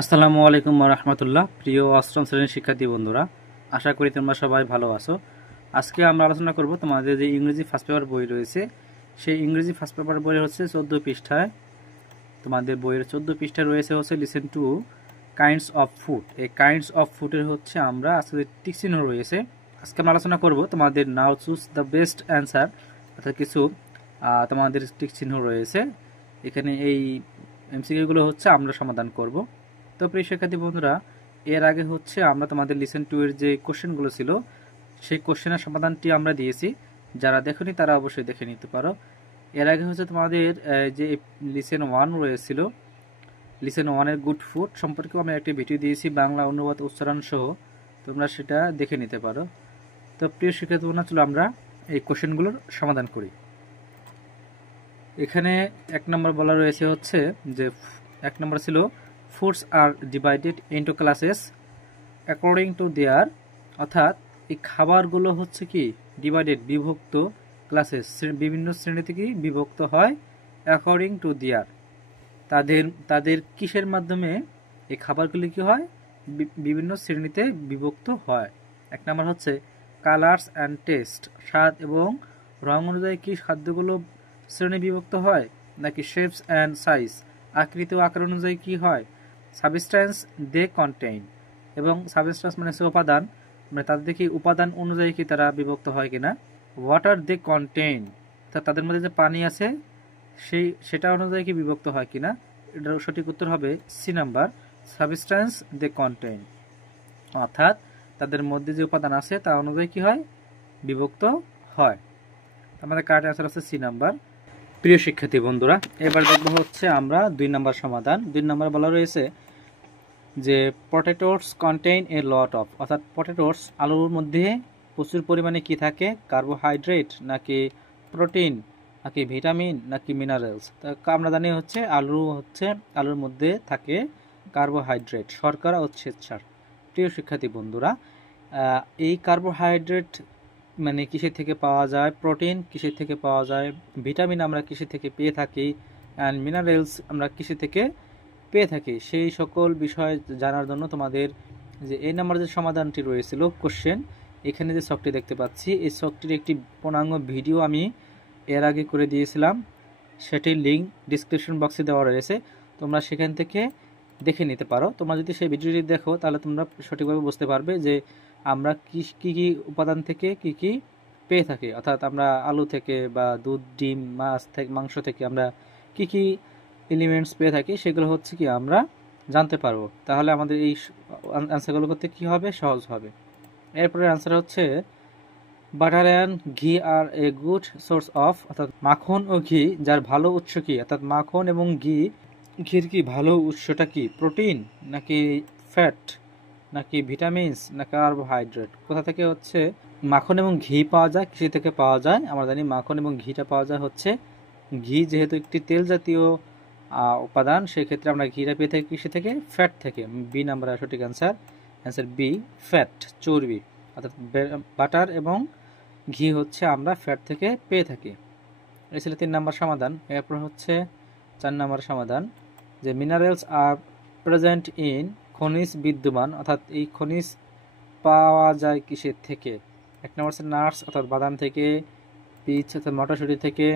আসসালামু আলাইকুম ওয়া রাহমাতুল্লাহ। প্রিয় অষ্টম শ্রেণীর শিক্ষার্থী বন্ধুরা, আশা করি তোমরা সবাই ভালো আছো। আজকে আমরা আলোচনা করব তোমাদের যে ইংরেজি ফার্স্ট পেপার বই রয়েছে, সেই ইংরেজি ফার্স্ট পেপার বই হচ্ছে 14 পৃষ্ঠায়। তোমাদের বইয়ের 14 পৃষ্ঠায় রয়েছে হচ্ছে listen to kinds of food. এই কাইন্ডস অফ ফুডের হচ্ছে আমরা আজকে টিক চিহ্ন রয়েছে, আজকে আমরা আলোচনা করব তোমাদের নাও চুজ দ্য বেস্ট অ্যান্সার, অর্থাৎ কিছু তোমাদের টিক চিহ্ন রয়েছে। এখানে এই এমসিকিউগুলো হচ্ছে আমরা সমাধান করব। তো প্রিয় শিক্ষার্থী বন্ধুরা, এর আগে হচ্ছে আমরা তোমাদের লিসেন টু এর যে কোশ্চেনগুলো ছিল সেই কোশ্চেনের সমাধানটি আমরা দিয়েছি। যারা দেখোনি তারা অবশ্যই দেখে নিতে পারো। এর আগে হচ্ছে তোমাদের যে লিসেন ওয়ান রয়েছিল, লিসেন ওয়ানের গুড ফুড সম্পর্কেও আমি একটি ভিডিও দিয়েছি বাংলা অনুবাদ উচ্চারণ সহ, তোমরা সেটা দেখে নিতে পারো। তো প্রিয় শিক্ষার্থী বন্ধুরা, চলো আমরা এই কোশ্চেনগুলোর সমাধান করি। এখানে এক নম্বর বলা রয়েছে হচ্ছে যে এক নম্বর ছিল foods are divided into classes according to their, অর্থাৎ এই খাবারগুলো হচ্ছে কি ডিভাইডেড বিভক্ত, ক্লাসেস বিভিন্ন শ্রেণীতে কি বিভক্ত হয়, অ্যাকর্ডিং টু দেয়ার তাদের তাদের কিসের মাধ্যমে এই খাবারগুলি কি হয় বিভিন্ন শ্রেণীতে বিভক্ত হয়। এক নম্বর হচ্ছে কালার্স অ্যান্ড টেস্ট, স্বাদ এবং রং অনুযায়ী কি খাদ্যগুলো শ্রেণী বিভক্ত হয়, নাকি শেপস অ্যান্ড সাইজ, আকৃতি ও আকার অনুযায়ী কি হয়, সাবস্ট্যান্স দে কন্টেইন, এবং সাবস্ট্যান্স মানে হচ্ছে উপাদান, মানে তাদের কি উপাদান অনুযায়ী কি তারা বিভক্ত হয় কিনা, ওয়াটার দে কন্টেইন, অর্থাৎ তাদের মধ্যে যে পানি আছে সেটা অনুযায়ী কি বিভক্ত হয় কিনা। এটার সঠিক উত্তর হবে সি নাম্বার, সাবস্ট্যান্স দে কন্টেইন, অর্থাৎ তাদের মধ্যে যে উপাদান আছে তা অনুযায়ী কি হয় বিভক্ত হয়। আমাদের কারেক্ট অ্যান্সার হচ্ছে সি নাম্বার। প্রিয় শিক্ষার্থী বন্ধুরা, এবার দেখবো হচ্ছে আমরা 2 নম্বর সমাধান। 2 নম্বর বলা রয়েছে যে potatoes contain A lot of, অর্থাৎ পটেটোস আলুর মধ্যে প্রচুর পরিমাণে কি থাকে, কার্বোহাইড্রেট নাকি প্রোটিন নাকি ভিটামিন নাকি মিনারেলস। আমরা জানি হচ্ছে আলুর মধ্যে থাকে কার্বোহাইড্রেট, শর্করা ও শ্বেতসার। প্রিয় শিক্ষার্থী বন্ধুরা, এই কার্বোহাইড্রেট মানে কিসের থেকে পাওয়া যায়, প্রোটিন কিসের থেকে পাওয়া যায়, ভিটামিন আমরা কিসের থেকে পেয়ে থাকি, অ্যান্ড মিনারেলস আমরা কিসের থেকে পেয়ে থাকি, সেই সকল বিষয় জানার জন্য তোমাদের যে এই নাম্বার যে সমাধানটি রয়েছিল কোশ্চেন, এখানে যে ছকটি দেখতে পাচ্ছি এই ছকটির একটি পূর্ণাঙ্গ ভিডিও আমি এর আগে করে দিয়েছিলাম, সেটির লিঙ্ক ডিসক্রিপশন বক্সে দেওয়া রয়েছে, তোমরা সেখান থেকে দেখে নিতে পারো। তোমরা যদি সেই ভিডিওটি দেখো তাহলে তোমরা সঠিকভাবে বুঝতে পারবে যে আমরা কি কি উপাদান থেকে কি কি পেয়ে থাকি, অর্থাৎ আমরা আলু থেকে বা দুধ, ডিম, মাছ থেকে, মাংস থেকে আমরা কি কি এলিমেন্টস পেয়ে থাকি সেগুলো হচ্ছে কি আমরা জানতে পারবো। তাহলে আমাদের এই অ্যান্সারগুলো করতে কি হবে, সহজ হবে। এরপরে অ্যান্সার হচ্ছে বাটার অ্যান্ড ঘি আর এ গুড সোর্স অফ, অর্থাৎ মাখন ও ঘি যার ভালো উৎস কি, অর্থাৎ মাখন এবং ঘির কি ভালো উৎসটা কি, প্রোটিন নাকি ফ্যাট নাকি ভিটামিনস না কার্বোহাইড্রেট। কোথা থেকে হচ্ছে মাখন এবং ঘি পাওয়া যায়, কৃষি থেকে পাওয়া যায়। আমরা জানি মাখন এবং ঘিটা পাওয়া যায় হচ্ছে, ঘি যেহেতু একটি তেল জাতীয় উপাদান, সেক্ষেত্রে আমরা ঘিটা পেয়ে থাকি কৃষি থেকে, ফ্যাট থেকে। বি নাম্বার সঠিক অ্যান্সার, অ্যান্সার বি, ফ্যাট, চর্বি, অর্থাৎ বাটার এবং ঘি হচ্ছে আমরা ফ্যাট থেকে পেয়ে থাকি। এই ছিল 3 নম্বর সমাধান। এরপর হচ্ছে 4 নম্বর সমাধান, যে মিনারেলস আর প্রেজেন্ট ইন, খনিজ বিদ্যমান, অর্থাৎ এই খনিজ পাওয়া যায় কিসের থেকে। 1 নম্বর হচ্ছে নাটস অর্থাৎ বাদাম থেকে, পিচ অর্থাৎ মটরশুঁটি থেকে,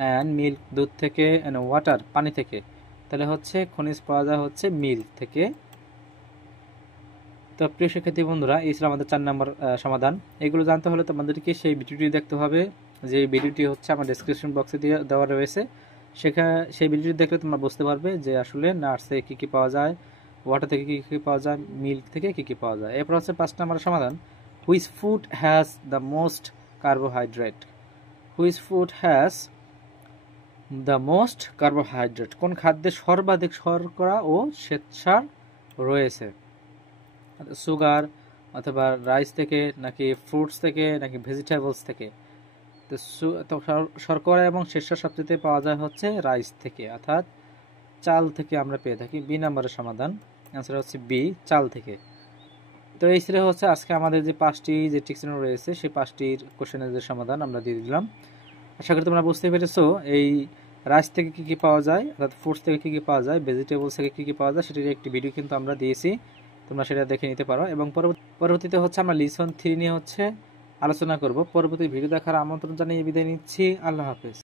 অ্যান্ড মিল্ক দুধ থেকে, অ্যান্ড ওয়াটার পানি থেকে। তাহলে হচ্ছে খনিজ পাওয়া যায় হচ্ছে মিল্ক থেকে। তো প্রিয় শিক্ষার্থী বন্ধুরা, এই ছিল আমাদের 4 নম্বর সমাধান। এগুলো জানতে হলে তোমাদেরকে সেই ভিডিওটি দেখতে হবে, যে ভিডিওটি হচ্ছে আমার ডেসক্রিপশন বক্সে দেওয়া রয়েছে। সেই ভিডিওটি দেখলে তোমরা বুঝতে পারবে যে আসলে নাটস থেকে কী কী পাওয়া যায়, ওয়াটার থেকে কী কী পাওয়া যায়, মিল্ক থেকে কী কী পাওয়া যায়। এরপর হচ্ছে 5 নম্বর সমাধান, which food has the most carbohydrate. Which food has the most carbohydrate, কোন খাদ্যে সর্বাধিক শর্করা ও শ্বেতসার রয়েছে, সুগার অথবা রাইস থেকে নাকি ফ্রুটস থেকে নাকি ভেজিটেবলস থেকে। তো শর্করা এবং শ্বেতসার সবচেয়ে পাওয়া যায় হচ্ছে রাইস থেকে, অর্থাৎ চাল থেকে আমরা পেয়ে থাকি। বি নাম্বারের সমাধান, অ্যান্সার হচ্ছে বি, চাল থেকে। তো এই ছিল হচ্ছে আজকে আমাদের যে 5টি যে টিকচিহ্ন রয়েছে সেই 5টির কোশ্চেনের যে সমাধান আমরা দিয়ে দিলাম। আশা করি তোমরা বুঝতে পেরেছো এই রাইস থেকে কি কি পাওয়া যায়, অর্থাৎ ফ্রুটস থেকে কি কি পাওয়া যায়, ভেজিটেবলস থেকে কি কি পাওয়া যায়, সেটির একটি ভিডিও কিন্তু আমরা দিয়েছি, তোমরা সেটা দেখে নিতে পারো। এবং পরবর্তীতে হচ্ছে আমরা লিসন 3 নিয়ে হচ্ছে আলোচনা করব। পরবর্তী ভিডিও দেখার আমন্ত্রণ জানিয়ে বিদায় নিচ্ছি। আল্লাহ হাফেজ।